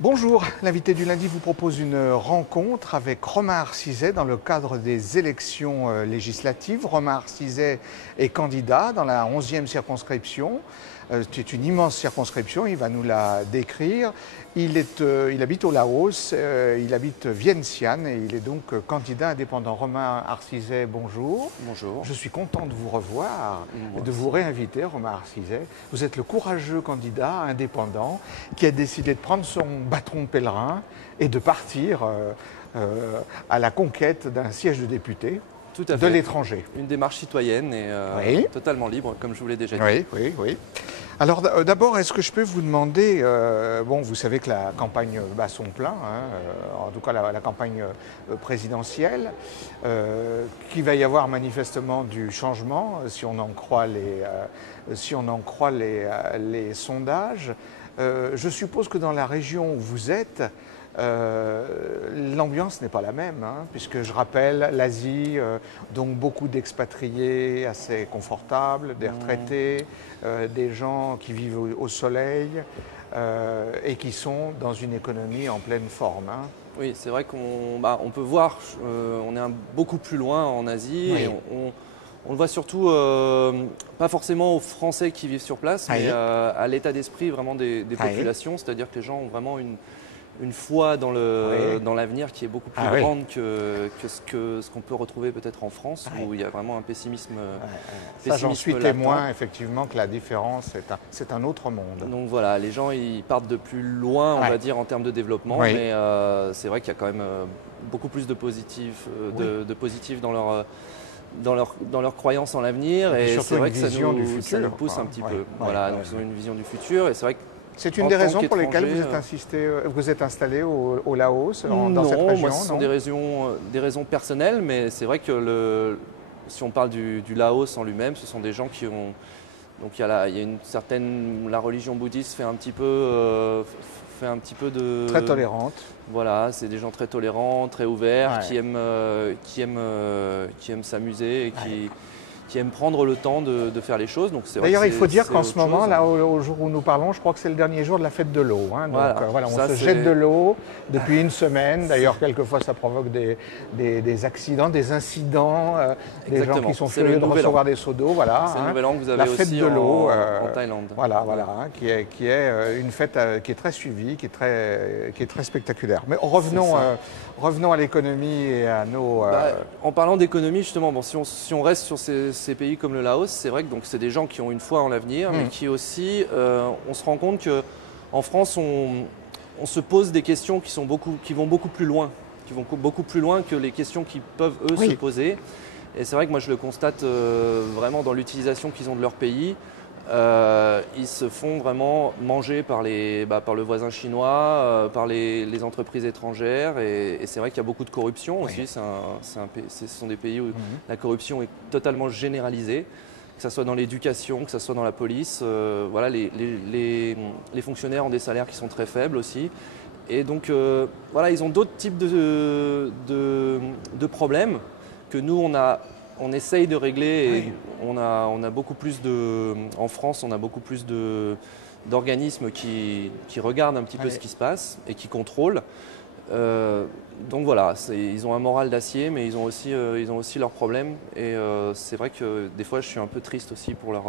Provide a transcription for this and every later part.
Bonjour, l'invité du lundi vous propose une rencontre avec Romain Arciset dans le cadre des élections législatives. Romain Arciset est candidat dans la 11e circonscription. C'est une immense circonscription, il va nous la décrire. Il habite au Laos, il habite Vientiane et il est donc candidat indépendant. Romain Arciset, bonjour. Bonjour. Je suis content de vous revoir et de Aussi. vous réinviter, Romain Arciset. Vous êtes le courageux candidat indépendant qui a décidé de prendre son bâton pèlerin et de partir à la conquête d'un siège de député Tout à de fait. l'étranger. Une démarche citoyenne et Oui. totalement libre, comme je vous l'ai déjà dit. Oui, oui, oui. Alors d'abord, est-ce que je peux vous demander, bon, vous savez que la campagne bat son plein, hein, en tout cas la campagne présidentielle, qu'il va y avoir manifestement du changement, si on en croit les sondages. Je suppose que dans la région où vous êtes, l'ambiance n'est pas la même, hein, puisque je rappelle l'Asie, donc beaucoup d'expatriés assez confortables, des retraités, des gens qui vivent au soleil et qui sont dans une économie en pleine forme. Hein. Oui, c'est vrai on peut voir, on est beaucoup plus loin en Asie Oui. et on le voit surtout, pas forcément aux Français qui vivent sur place, mais à l'état d'esprit vraiment des populations, c'est-à-dire que les gens ont vraiment une foi dans l'avenir qui est beaucoup plus grande que ce qu'on peut retrouver peut-être en France, où il y a vraiment un pessimisme. Ça, j'en suis latent. témoin, effectivement, que la différence, c'est un autre monde. Donc voilà, les gens ils partent de plus loin, on va dire, en termes de développement, mais c'est vrai qu'il y a quand même beaucoup plus de positifs, de positifs dans leur croyance en l'avenir, et c'est vrai que ça nous pousse un petit peu. Voilà, donc ils ont une vision du futur, et c'est vrai que c'est une des raisons pour lesquelles vous êtes installé au Laos, dans cette région? Moi, ce sont des raisons personnelles, mais c'est vrai que si on parle du Laos en lui-même, ce sont des gens qui ont... Donc il y a une certaine... La religion bouddhiste fait un petit peu de... Très tolérante. Voilà, c'est des gens très tolérants, très ouverts, qui aiment s'amuser et qui aiment prendre le temps de faire les choses. D'ailleurs, il faut dire qu'en ce moment, là, au jour où nous parlons, je crois que c'est le dernier jour de la fête de l'eau. Hein. Donc voilà, on se jette de l'eau depuis une semaine. D'ailleurs, quelquefois, ça provoque des accidents, des incidents, des gens qui sont furieux de recevoir des seaux d'eau. Voilà, c'est le nouvel an que vous avez la fête aussi de l'eau en Thaïlande. Voilà, hein, qui est une fête qui est très suivie, qui est très spectaculaire. Mais revenons à l'économie et à nos... En parlant d'économie, justement, si on reste sur ces pays comme le Laos, c'est vrai que c'est des gens qui ont une foi en l'avenir, mais qui aussi, on se rend compte qu'en France, on se pose des questions qui vont beaucoup plus loin, que les questions qui peuvent eux se poser. Et c'est vrai que moi je le constate vraiment dans l'utilisation qu'ils ont de leur pays. Ils se font vraiment manger par le voisin chinois, par les entreprises étrangères, et c'est vrai qu'il y a beaucoup de corruption aussi. Ce sont des pays où la corruption est totalement généralisée, que ce soit dans l'éducation, que ce soit dans la police. Voilà, les fonctionnaires ont des salaires qui sont très faibles aussi. Et donc voilà, ils ont d'autres types de problèmes que nous on essaye de régler, et on a beaucoup plus en France, on a beaucoup plus d'organismes qui regardent un petit peu ce qui se passe et qui contrôlent. Donc voilà, ils ont un moral d'acier, mais ils ont aussi leurs problèmes, et c'est vrai que des fois je suis un peu triste aussi pour leur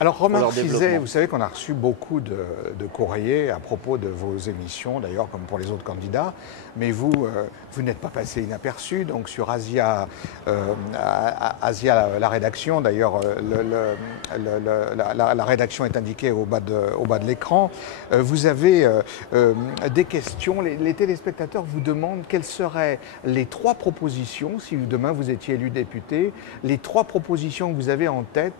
Alors Romain développement. Arciset, vous savez qu'on a reçu beaucoup de courriers à propos de vos émissions, d'ailleurs comme pour les autres candidats, mais vous n'êtes pas passé inaperçu, donc sur Asia, la rédaction, d'ailleurs la rédaction est indiquée au bas de l'écran, vous avez des questions, les téléspectateurs vous demandent quelles seraient les 3 propositions, si demain vous étiez élu député, les 3 propositions que vous avez en tête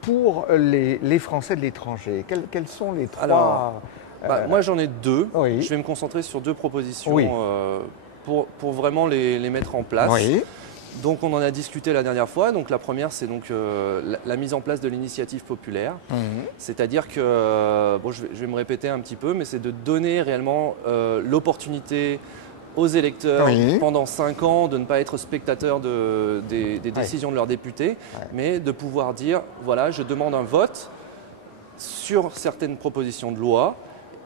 pour les Français de l'étranger. Quelles sont les 3? Alors, moi j'en ai 2. Oui. Je vais me concentrer sur 2 propositions pour vraiment les mettre en place. Oui. Donc on en a discuté la dernière fois. Donc la première, c'est donc la mise en place de l'initiative populaire. C'est-à-dire que, je vais me répéter un petit peu, mais c'est de donner réellement l'opportunité aux électeurs pendant 5 ans de ne pas être spectateurs des décisions de leurs députés, mais de pouvoir dire, voilà, je demande un vote sur certaines propositions de loi,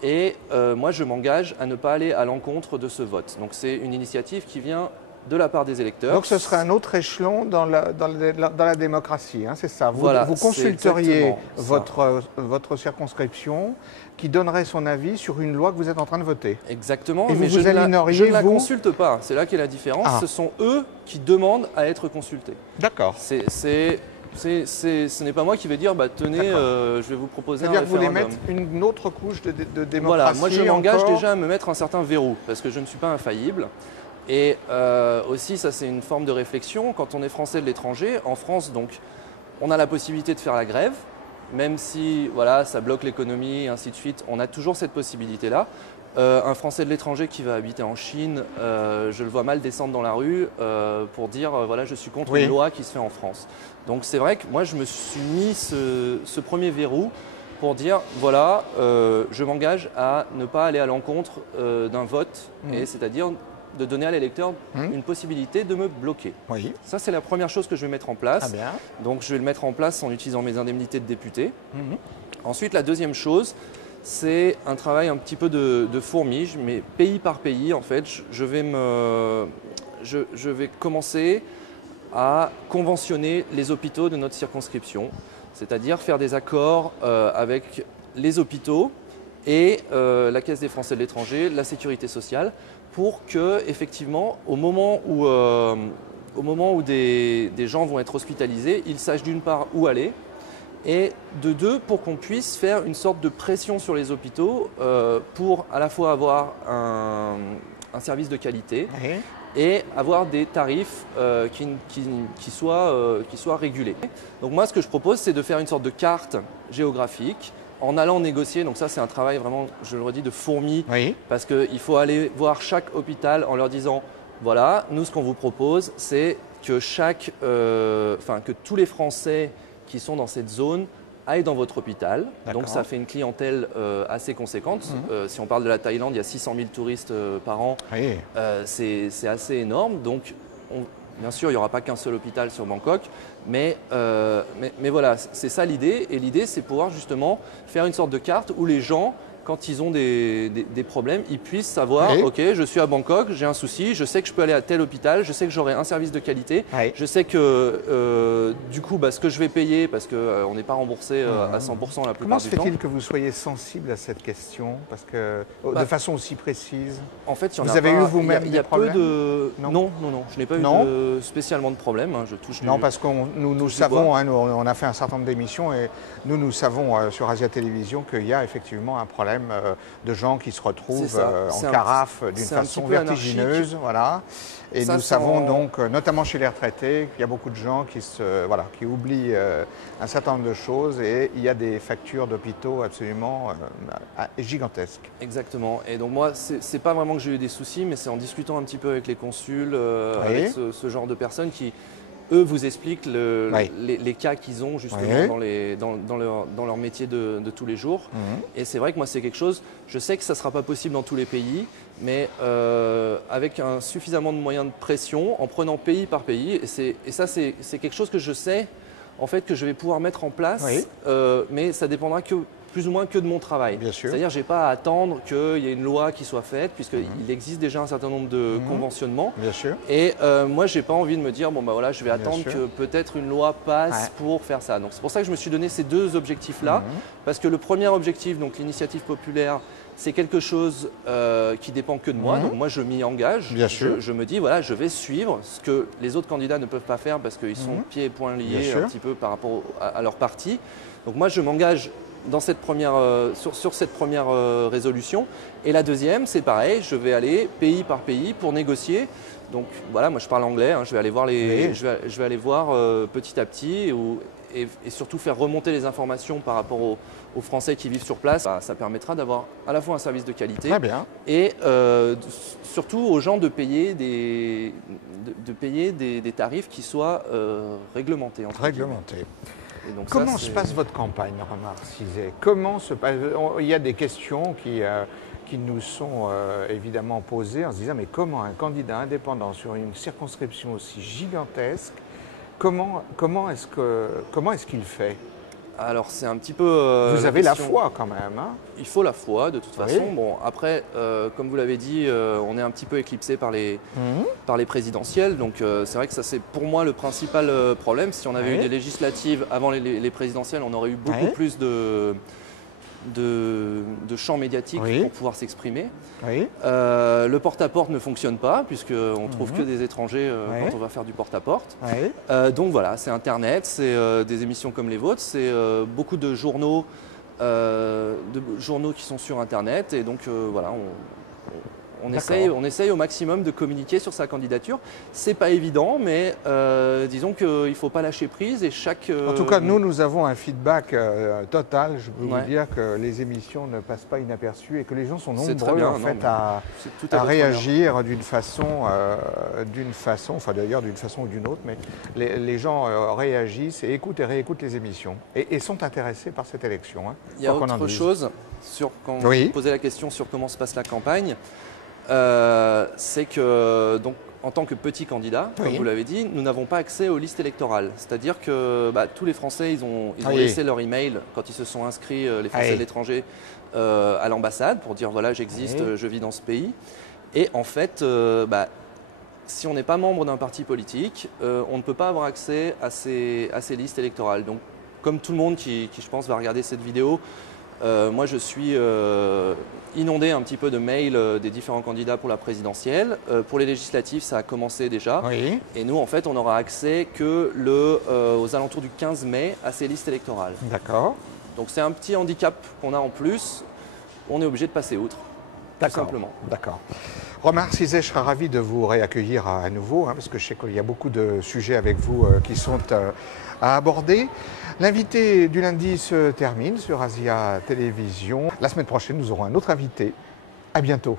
Et moi, je m'engage à ne pas aller à l'encontre de ce vote. Donc c'est une initiative qui vient de la part des électeurs. Donc ce serait un autre échelon dans la démocratie, hein, c'est ça. Voilà, vous consulteriez votre votre circonscription qui donnerait son avis sur une loi que vous êtes en train de voter. Exactement, et mais je ne la consulte pas. C'est là qu'est la différence. Ah. Ce sont eux qui demandent à être consultés. D'accord. Ce n'est pas moi qui vais dire, bah, tenez, je vais vous proposer un référendum. C'est-à-dire que vous voulez mettre une autre couche de démocratie. Voilà, moi je m'engage déjà à me mettre un certain verrou, parce que je ne suis pas infaillible. Et aussi, ça c'est une forme de réflexion, quand on est français de l'étranger, en France, donc, on a la possibilité de faire la grève, même si voilà, ça bloque l'économie et ainsi de suite, on a toujours cette possibilité-là. Un Français de l'étranger qui va habiter en Chine, je le vois mal descendre dans la rue pour dire voilà, je suis contre une loi qui se fait en France. Donc c'est vrai que moi je me suis mis ce premier verrou pour dire voilà, je m'engage à ne pas aller à l'encontre d'un vote, et c'est-à-dire de donner à l'électeur une possibilité de me bloquer. Oui. Ça, c'est la première chose que je vais mettre en place. Ah bien. Donc, je vais le mettre en place en utilisant mes indemnités de député. Ensuite, la deuxième chose, c'est un travail un petit peu de fourmi, mais pays par pays, en fait, je vais commencer à conventionner les hôpitaux de notre circonscription, c'est-à-dire faire des accords avec les hôpitaux et la Caisse des Français de l'étranger, la sécurité sociale, pour que, effectivement, au moment où des gens vont être hospitalisés, ils sachent d'une part où aller, et de deux, pour qu'on puisse faire une sorte de pression sur les hôpitaux pour à la fois avoir un service de qualité et avoir des tarifs qui soient régulés. Donc moi, ce que je propose, c'est de faire une sorte de carte géographique en allant négocier. Donc ça, c'est un travail vraiment, je le redis, de fourmi, parce qu'il faut aller voir chaque hôpital en leur disant, voilà, nous, ce qu'on vous propose, c'est que que tous les Français qui sont dans cette zone aillent dans votre hôpital. Donc ça fait une clientèle assez conséquente. Si on parle de la Thaïlande, il y a 600 000 touristes par an. C'est assez énorme. Donc bien sûr, il n'y aura pas qu'un seul hôpital sur Bangkok, mais voilà, c'est ça l'idée. Et l'idée, c'est pouvoir justement faire une sorte de carte où les gens, quand ils ont des problèmes, ils puissent savoir, ok, je suis à Bangkok, j'ai un souci, je sais que je peux aller à tel hôpital, je sais que j'aurai un service de qualité, je sais que du coup, ce que je vais payer, parce qu'on n'est pas remboursé à 100% la plupart du temps. Comment se fait-il que vous soyez sensible à cette question, parce que de façon aussi précise? En fait, vous avez eu vous-même des problèmes? Non, je n'ai pas eu spécialement de problème. Je touche parce que nous savons, on a fait un certain nombre d'émissions et nous savons sur Asia Télévision qu'il y a effectivement un problème de gens qui se retrouvent en carafe d'une façon vertigineuse, voilà. Et nous savons donc, notamment chez les retraités, qu'il y a beaucoup de gens qui oublient un certain nombre de choses, et il y a des factures d'hôpitaux absolument gigantesques. Exactement. Et donc moi, c'est pas vraiment que j'ai eu des soucis, mais c'est en discutant un petit peu avec les consuls, avec ce genre de personnes qui, eux, vous expliquent les cas qu'ils ont justement dans leur métier de tous les jours. Et c'est vrai que moi, c'est quelque chose, je sais que ça ne sera pas possible dans tous les pays, mais avec suffisamment de moyens de pression, en prenant pays par pays, et ça, c'est quelque chose que je sais, en fait, que je vais pouvoir mettre en place, mais ça dépendra plus ou moins que de mon travail. C'est-à-dire que je n'ai pas à attendre qu'il y ait une loi qui soit faite, puisqu'il existe déjà un certain nombre de conventionnements. Et moi, je n'ai pas envie de me dire, bon, voilà, je vais attendre que peut-être une loi passe pour faire ça. Donc c'est pour ça que je me suis donné ces deux objectifs-là, parce que le premier objectif, donc l'initiative populaire, c'est quelque chose qui dépend que de moi. Donc moi, je m'y engage. Je me dis, voilà, je vais suivre ce que les autres candidats ne peuvent pas faire parce qu'ils sont pieds et poings liés un petit peu par rapport à leur parti. Donc moi, je m'engage dans cette sur cette première résolution. Et la deuxième, c'est pareil, je vais aller pays par pays pour négocier. Donc voilà, moi je parle anglais, je vais aller voir, je vais aller voir petit à petit et surtout faire remonter les informations par rapport aux Français qui vivent sur place. Ça permettra d'avoir à la fois un service de qualité et surtout aux gens de payer des tarifs qui soient réglementés. Comment se passe votre campagne, Romar Cizet? Il y a des questions qui nous sont évidemment posées en se disant, mais comment un candidat indépendant sur une circonscription aussi gigantesque, comment est-ce qu'il fait? Alors c'est un petit peu... Vous avez la foi quand même. Hein? Il faut la foi de toute façon. Oui. Bon, après, comme vous l'avez dit, on est un petit peu éclipsé par les présidentielles. Donc c'est vrai que ça c'est pour moi le principal problème. Si on avait eu des législatives avant les présidentielles, on aurait eu beaucoup plus de champs médiatiques pour pouvoir s'exprimer. Le porte-à-porte ne fonctionne pas puisqu'on ne trouve que des étrangers quand on va faire du porte-à-porte. Donc voilà, c'est Internet, c'est des émissions comme les vôtres, c'est beaucoup de journaux qui sont sur Internet et donc voilà, on essaye au maximum de communiquer sur sa candidature. C'est pas évident, mais disons qu'il ne faut pas lâcher prise et chaque... En tout cas, nous avons un feedback total. Je peux vous dire que les émissions ne passent pas inaperçues et que les gens sont nombreux en fait à réagir d'une façon, enfin d'ailleurs d'une façon ou d'une autre, mais les gens réagissent et écoutent et réécoutent les émissions et sont intéressés par cette élection. Hein, il y a autre chose, quand vous posez la question sur comment se passe la campagne. C'est que donc, en tant que petit candidat, comme vous l'avez dit, nous n'avons pas accès aux listes électorales. C'est-à-dire que tous les Français, ils ont laissé leur email quand ils se sont inscrits, les Français de l'étranger, à l'ambassade pour dire voilà, j'existe, je vis dans ce pays. Et en fait, si on n'est pas membre d'un parti politique, on ne peut pas avoir accès à ces listes électorales. Donc, comme tout le monde qui je pense, va regarder cette vidéo, moi, je suis inondé un petit peu de mails des différents candidats pour la présidentielle. Pour les législatives, ça a commencé déjà. Et nous, en fait, on n'aura accès que aux alentours du 15 mai à ces listes électorales. D'accord. Donc, c'est un petit handicap qu'on a en plus. On est obligé de passer outre, tout simplement. D'accord. Romain Arsizet, je serai ravi de vous réaccueillir à nouveau, parce que je sais qu'il y a beaucoup de sujets avec vous qui sont à aborder. L'invité du lundi se termine sur Asia Télévision. La semaine prochaine, nous aurons un autre invité. À bientôt.